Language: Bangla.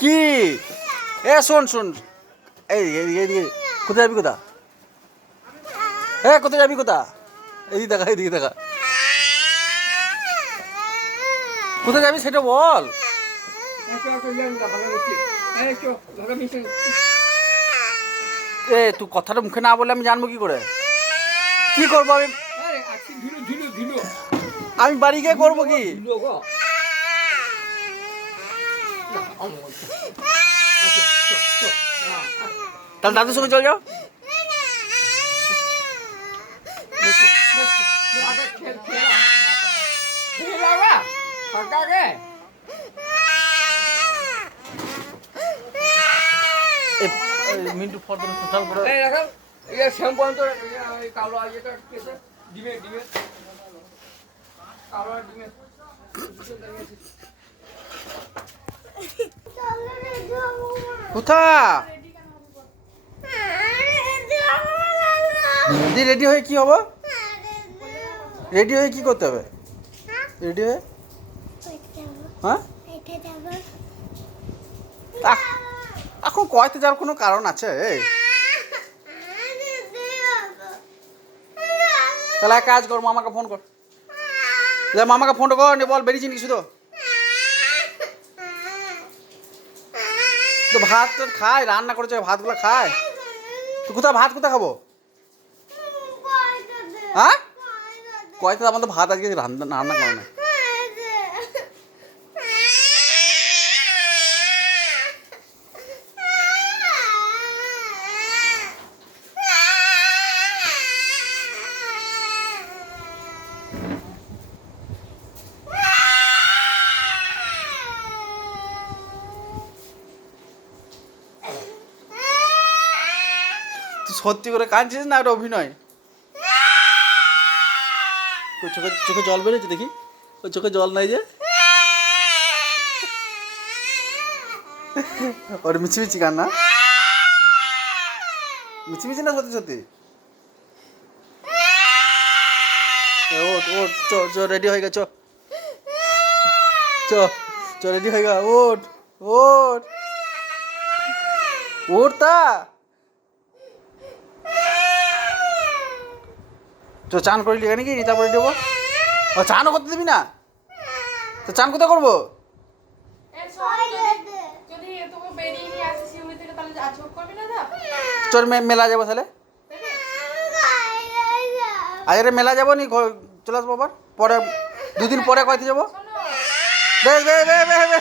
কি এ শোন শোন, এই এদিকে কোথায় যাবি কোথা? হ্যাঁ কোথায় যাবি কোথা? এদিকে দেখা, এদিকে দেখা, কোথায় যাবি সেটা বল। এ তুই কথাটা মুখে না বলে আমি জানবো কি করে? কি করবো আমি? আমি বাড়ি গিয়ে করবো কি? তাহলে দাদুর সঙ্গে চল যাও। মিন্টু ফর্দন টোটাল করে শ্যাম্পু কালো ইয়েটা ডিমে ডিমে কালো ডিমে কোথা দি রেডি হয়ে কি হবো? রেডি হয়ে কি করতে হবে? রেডি হয়ে হ্যাঁ এখন কয়তে যাওয়ার কোনো কারণ আছে? তাহলে এক কাজ কর, মামাকে ফোন কর, মামাকে ফোন কর, বল বেরিয়েছিস কিছু তো ভাত তো খায়, রান্না করেছে ভাতগুলো খায়। তো কোথায় ভাত কোথায় খাবো? হ্যাঁ কয়তে আমাদের ভাত আজকে রান্না করে না। তুই সত্যি করে কাঁদছিস না একটা অভিনয়? চোখে চোখে জল বেরোচ্ছে দেখি, ওই চোখে জল নাই যে, ওর মিছিমিছি কান্না, মিছিমিছি না সত্যি সত্যি? ওট ওট চ চ রেডি হয়ে গেছ, চ চ রেডি হয়ে গা, ওট ওট ওট তা তো চান করিলি নাকি? তারপরে দেবো। ও চানও করতে দিবি না? তো চান কোথায় করবো? চল মেলা যাবো তাহলে, আজকে মেলা যাবো নি, চলে আসবো আবার পরে, দুদিন পরে কয়তে যাবো? বেশ বেশ বেশ বেশ